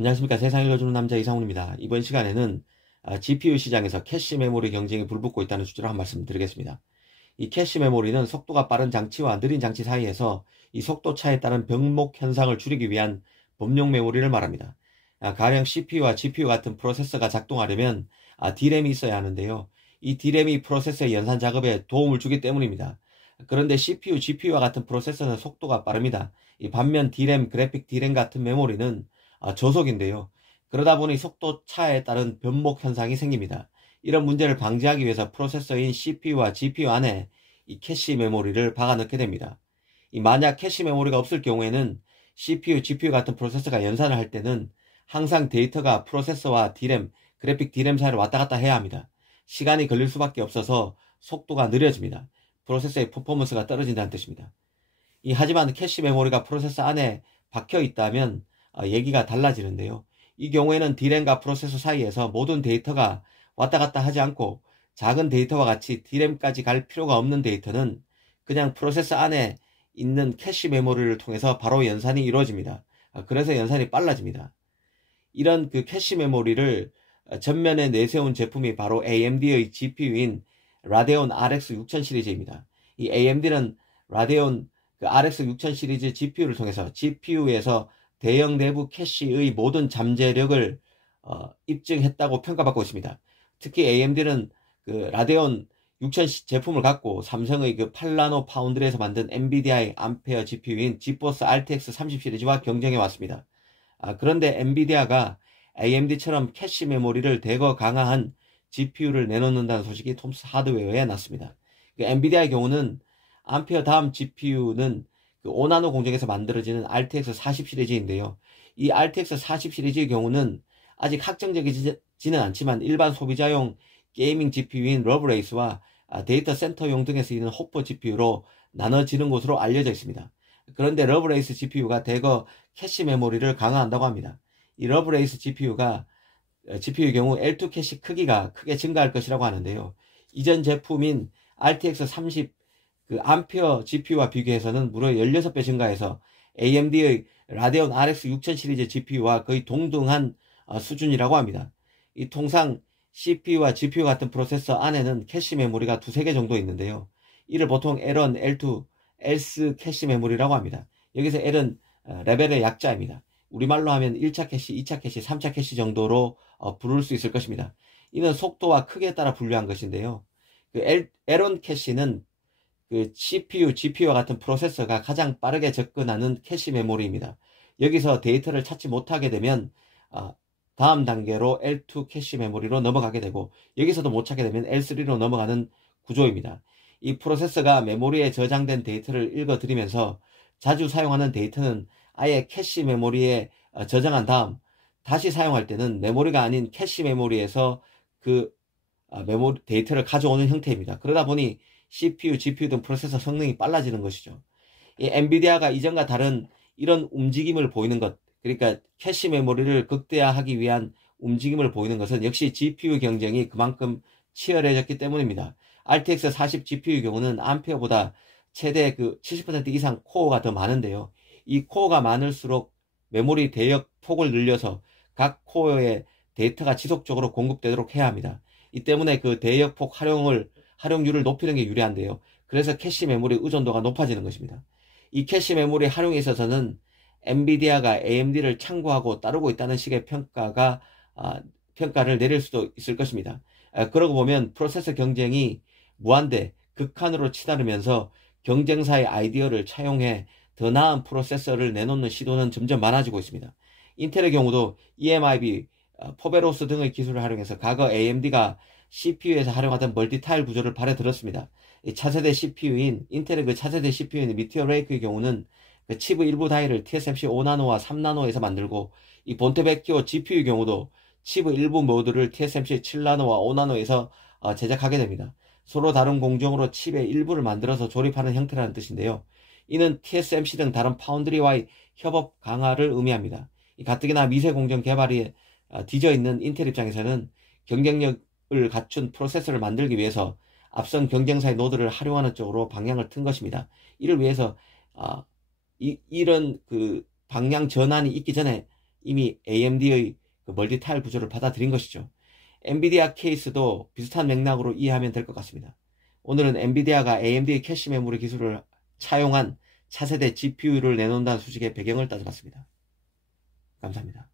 안녕하십니까. 세상 읽어주는 남자 이상훈입니다. 이번 시간에는 GPU 시장에서 캐시 메모리 경쟁이 불붙고 있다는 주제로 한 말씀 드리겠습니다. 이 캐시 메모리는 속도가 빠른 장치와 느린 장치 사이에서 이 속도 차에 따른 병목 현상을 줄이기 위한 범용 메모리를 말합니다. 가령 CPU와 GPU 같은 프로세서가 작동하려면 D램이 있어야 하는데요. 이 D램이 프로세서의 연산 작업에 도움을 주기 때문입니다. 그런데 CPU, GPU와 같은 프로세서는 속도가 빠릅니다. 반면 D램, 그래픽 D램 같은 메모리는 저속인데요. 그러다 보니 속도 차에 따른 변목 현상이 생깁니다. 이런 문제를 방지하기 위해서 프로세서인 CPU와 GPU 안에 이 캐시 메모리를 박아 넣게 됩니다. 만약 캐시 메모리가 없을 경우에는 CPU, GPU 같은 프로세서가 연산을 할 때는 항상 데이터가 프로세서와 D램, 그래픽 D램 사이를 왔다 갔다 해야 합니다. 시간이 걸릴 수밖에 없어서 속도가 느려집니다. 프로세서의 퍼포먼스가 떨어진다는 뜻입니다. 하지만 캐시 메모리가 프로세서 안에 박혀 있다면 얘기가 달라지는데요. 이 경우에는 D램과 프로세서 사이에서 모든 데이터가 왔다 갔다 하지 않고 작은 데이터와 같이 D램까지 갈 필요가 없는 데이터는 그냥 프로세서 안에 있는 캐시 메모리를 통해서 바로 연산이 이루어집니다. 그래서 연산이 빨라집니다. 이런 캐시 메모리를 전면에 내세운 제품이 바로 AMD의 GPU인 라데온 RX 6000 시리즈입니다. 이 AMD는 라데온 RX 6000 시리즈 GPU를 통해서 GPU에서 대형 내부 캐시의 모든 잠재력을 입증했다고 평가받고 있습니다. 특히 AMD는 라데온 6000 제품을 갖고 삼성의 팔라노 파운드리에서 만든 엔비디아의 암페어 GPU인 지포스 RTX 30 시리즈와 경쟁해 왔습니다. 그런데 엔비디아가 AMD처럼 캐시 메모리를 대거 강화한 GPU를 내놓는다는 소식이 톰스 하드웨어에 났습니다. 엔비디아의 경우는 암페어 다음 GPU는 5나노 공정에서 만들어지는 RTX 40 시리즈인데요. 이 RTX 40 시리즈의 경우는 아직 확정적이지는 않지만 일반 소비자용 게이밍 GPU인 러브레이스와 데이터 센터용 등에 쓰이는 호퍼 GPU로 나눠지는 것으로 알려져 있습니다. 그런데 러브레이스 GPU가 대거 캐시 메모리를 강화한다고 합니다. 이 러브레이스 GPU의 경우 L2 캐시 크기가 크게 증가할 것이라고 하는데요. 이전 제품인 RTX 30 암페어 GPU와 비교해서는 무려 16배 증가해서 AMD의 라데온 RX 6000 시리즈 GPU와 거의 동등한 수준이라고 합니다. 통상 CPU와 GPU 같은 프로세서 안에는 캐시 메모리가 두세 개 정도 있는데요. 이를 보통 L1, L2, L스 캐시 메모리라고 합니다. 여기서 L은 레벨의 약자입니다. 우리말로 하면 1차 캐시, 2차 캐시, 3차 캐시 정도로 부를 수 있을 것입니다. 이는 속도와 크기에 따라 분류한 것인데요. L1 캐시는 CPU, GPU와 같은 프로세서가 가장 빠르게 접근하는 캐시 메모리입니다. 여기서 데이터를 찾지 못하게 되면 다음 단계로 L2 캐시 메모리로 넘어가게 되고 여기서도 못 찾게 되면 L3로 넘어가는 구조입니다. 이 프로세서가 메모리에 저장된 데이터를 읽어들이면서 자주 사용하는 데이터는 아예 캐시 메모리에 저장한 다음 다시 사용할 때는 메모리가 아닌 캐시 메모리에서 메모리 데이터를 가져오는 형태입니다. 그러다 보니 CPU, GPU 등 프로세서 성능이 빨라지는 것이죠. 엔비디아가 이전과 다른 이런 움직임을 보이는 것, 그러니까 캐시 메모리를 극대화하기 위한 움직임을 보이는 것은 역시 GPU 경쟁이 그만큼 치열해졌기 때문입니다. RTX 40 GPU의 경우는 암페어보다 최대 70% 이상 코어가 더 많은데요. 이 코어가 많을수록 메모리 대역 폭을 늘려서 각 코어에 데이터가 지속적으로 공급되도록 해야 합니다. 이 때문에 대역 폭 활용률을 높이는 게 유리한데요. 그래서 캐시 메모리 의존도가 높아지는 것입니다. 이 캐시 메모리 활용에 있어서는 엔비디아가 AMD를 참고하고 따르고 있다는 식의 평가를 내릴 수도 있을 것입니다. 그러고 보면 프로세서 경쟁이 무한대, 극한으로 치달으면서 경쟁사의 아이디어를 차용해 더 나은 프로세서를 내놓는 시도는 점점 많아지고 있습니다. 인텔의 경우도 EMIB, 포베로스 등의 기술을 활용해서 과거 AMD가 CPU에서 활용하던 멀티타일 구조를 발휘들었습니다. 차세대 CPU인 인텔의 차세대 CPU인 미티어 레이크의 경우는 칩의 일부 다이를 TSMC 5나노와 3나노에서 만들고 이 본테베키오 GPU의 경우도 칩의 일부 모듈을 TSMC 7나노와 5나노에서 제작하게 됩니다. 서로 다른 공정으로 칩의 일부를 만들어서 조립하는 형태라는 뜻인데요. 이는 TSMC 등 다른 파운드리와의 협업 강화를 의미합니다. 가뜩이나 미세 공정 개발이 뒤져 있는 인텔 입장에서는 경쟁력을 갖춘 프로세서를 만들기 위해서 앞선 경쟁사의 노드를 활용하는 쪽으로 방향을 튼 것입니다. 이를 위해서 이런 방향 전환이 있기 전에 이미 AMD의 그 멀티 타일 구조를 받아들인 것이죠. 엔비디아 케이스도 비슷한 맥락으로 이해하면 될 것 같습니다. 오늘은 엔비디아가 AMD의 캐시 메모리 기술을 차용한 차세대 GPU를 내놓는다는 소식의 배경을 따져봤습니다. 감사합니다.